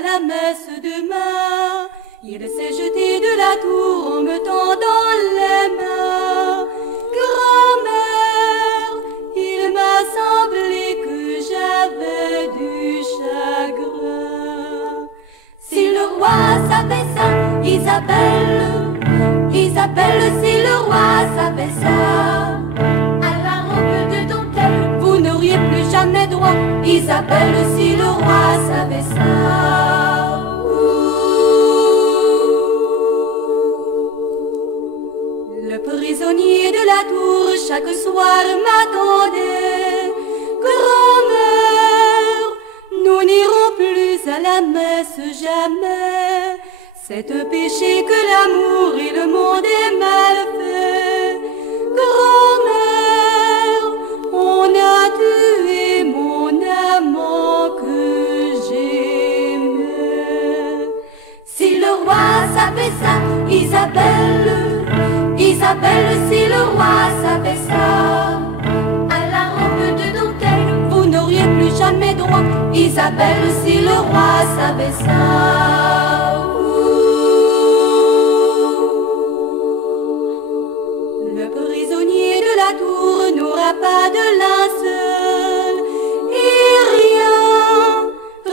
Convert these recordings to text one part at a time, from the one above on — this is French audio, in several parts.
à la messe demain. Il s'est jeté de la tour en me tendant les mains. Grand-mère, il m'a semblé que j'avais du chagrin. Si le roi savait ça, Isabelle, si le roi savait ça, à la robe de dentelle, vous n'auriez plus jamais droit. Isabelle, si le roi savait ça. Le prisonnier de la tour chaque soir m'attendait. Grand-mère, nous n'irons plus à la messe jamais. C'est un péché que l'amour et le monde est mal fait. Grand-mère, on a tué mon amant que j'aimais. Si le roi savait ça, Isabelle, si le roi savait ça, à la robe de dentelle, vous n'auriez plus jamais droit. Isabelle, si le roi savait ça. Le prisonnier de la tour n'aura pas de linceul et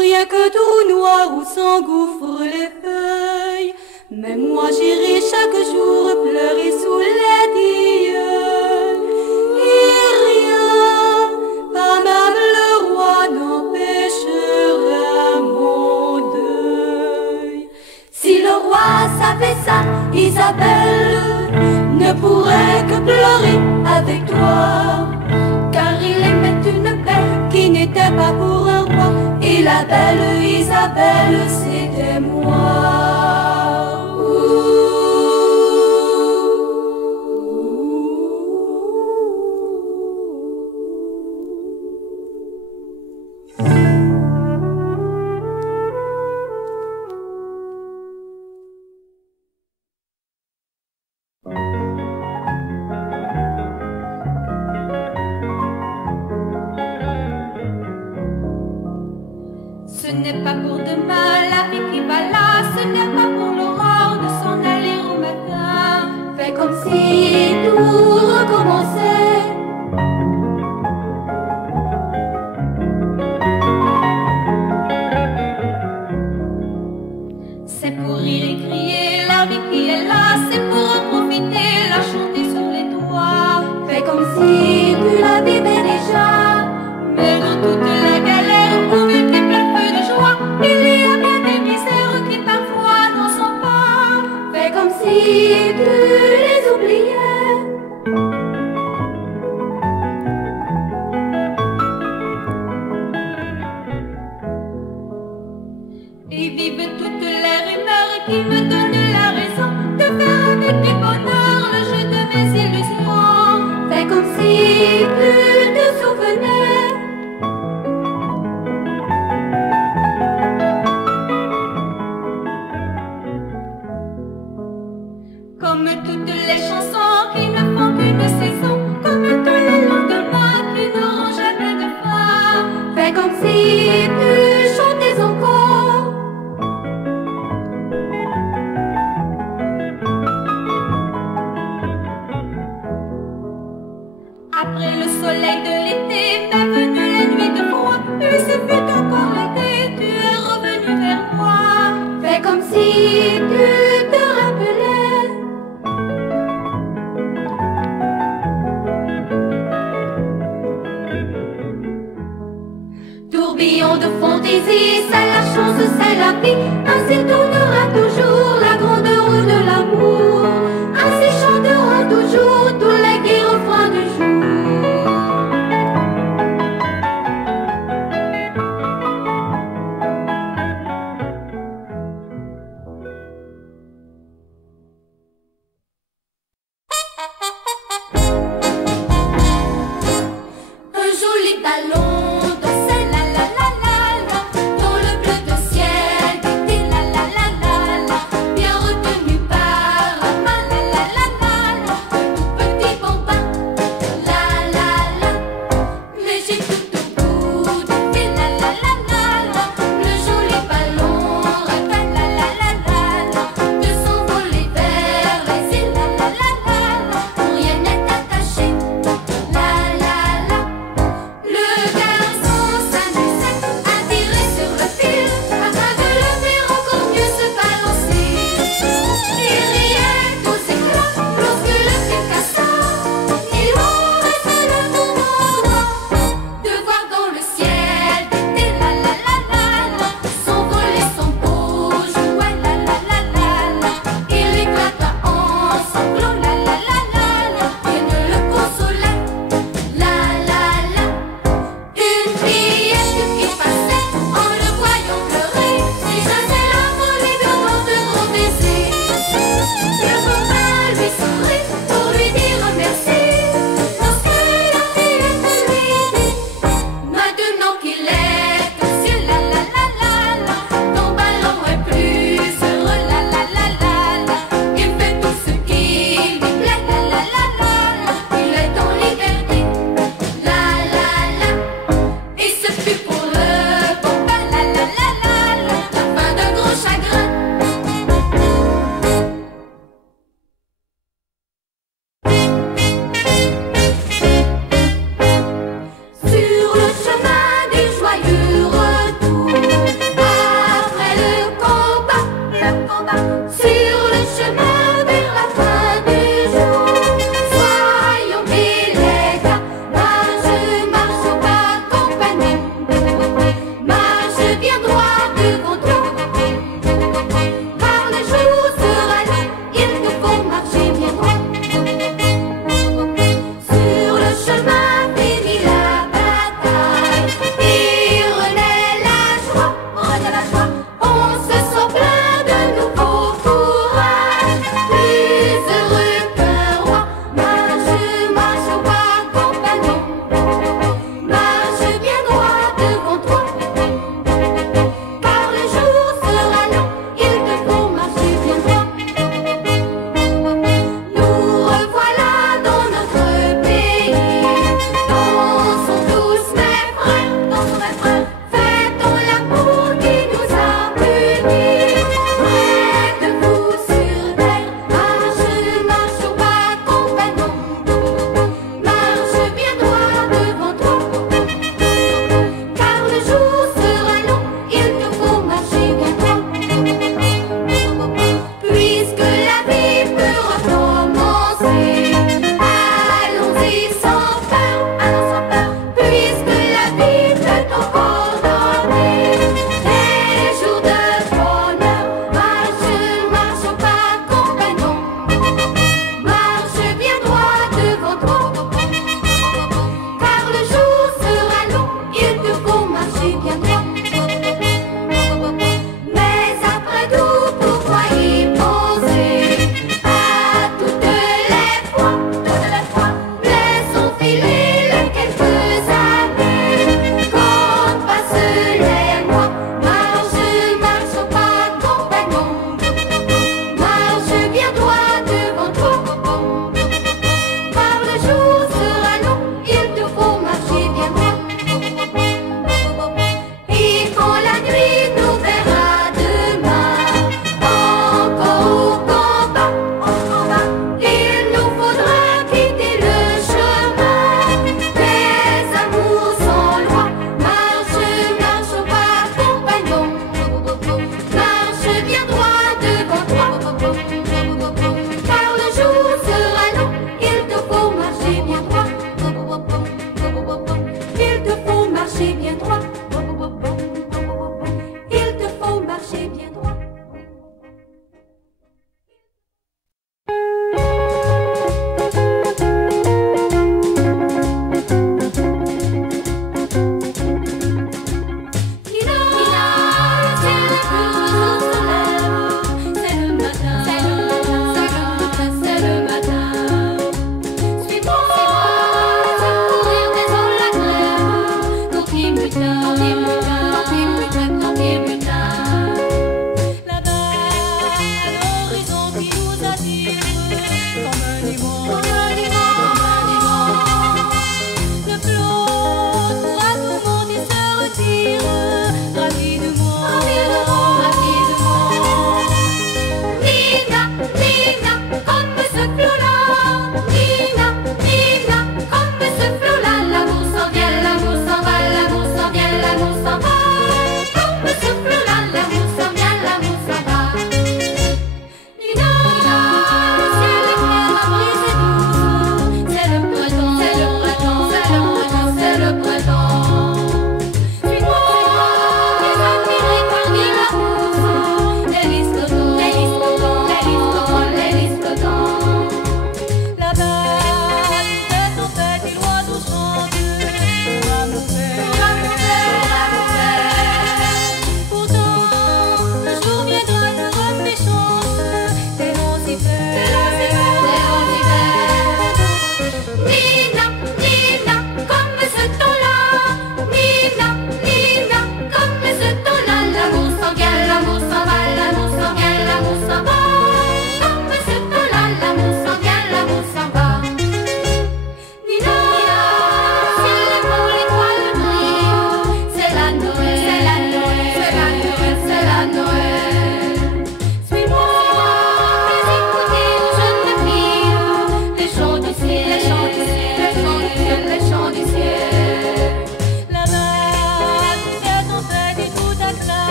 rien qu'un trou noir où s'engouffrent les feuilles. Mais moi j'irai chaque jour pleurer sous les tilleuls et rien, pas même le roi n'empêchera mon deuil. Si le roi savait ça, Isabelle ne pourrait que pleurer avec toi, car il aimait une belle qui n'était pas pour un roi, et la belle Isabelle c'était moi. Ce n'est pas pour demain la vie qui va là, ce n'est pas pour l'aurore de s'en aller au matin. Fais comme si tout recommençait. C'est pour rire et crier la vie qui est là, c'est pour en profiter, la chanter sur les toits. Fais comme si tu la vivais déjà. Mais dans toute la galère, au multiple feu de joie, il y a bien des misères qui parfois n'en sont pas. Fais comme si tu les oubliais. Et vive toutes les rumeurs qui me donnent la raison de faire avec du bonheur le jeu de mes illusions. Fais comme si tu te souvenais. Comme toutes les chansons qui ne font qu'une saison, comme tous les lendemains qui n'auront jamais de fin. Fais comme si tu chantais encore. Après le soleil de l'été, m'est venue la nuit de froid, et ce fut encore l'été, tu es revenu vers moi. Fais comme si tu te rappelais. Tourbillon de fantaisie, c'est la chance, c'est la vie, ainsi tournera toujours la grande roue de l'amour, ainsi chanteront toujours tous les gai refrains du jour. Un joli ballon dansait la la la la la dans le bleu de ciel d'été la la la la la, bien retenu par ma la la la la la.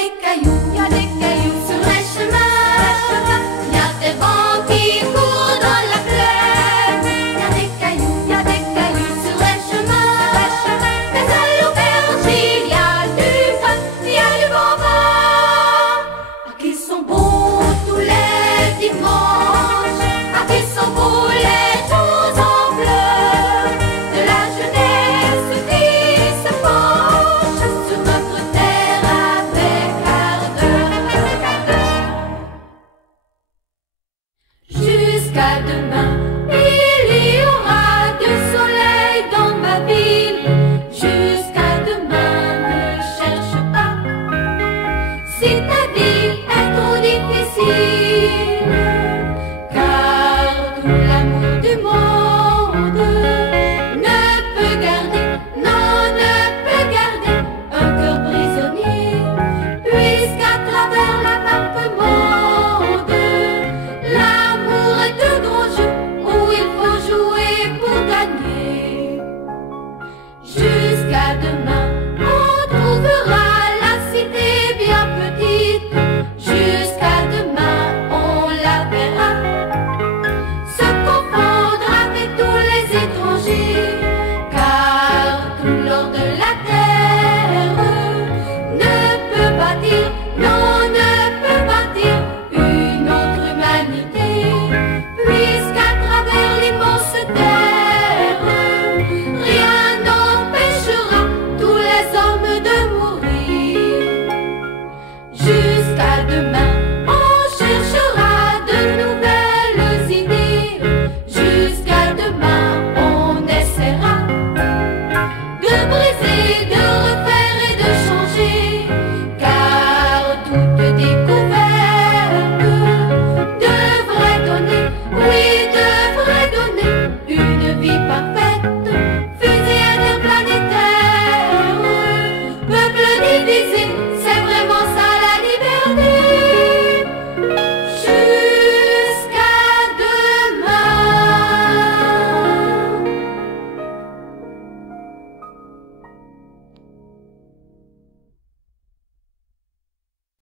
des cailloux, y a des cailloux sur les chemins. Y a des vents qui courent dans la plaine. Y a des cailloux sur les chemins. Mais à l'auberge il y a du pain, il y a du bon vin. Ah, qu'ils sont bons tous les dimanches, ah, qu'ils sont beaux les jours en fleurs de la jeunesse qui se penche sur notre terre avec ardeur. Jusqu'à demain, il y aura du soleil dans ma ville. Jusqu'à demain, ne cherche pas. Si